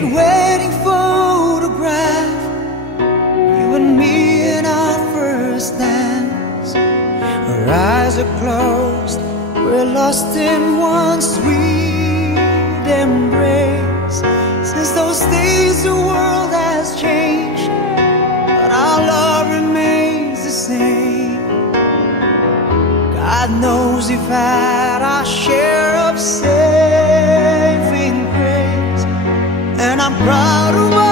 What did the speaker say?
faded wedding photograph, you and me in our first dance. Our eyes are closed, we're lost in one sweet embrace. Since those days the world has changed, but our love remains the same. God knows we've had our share of saving grace, and I'm proud of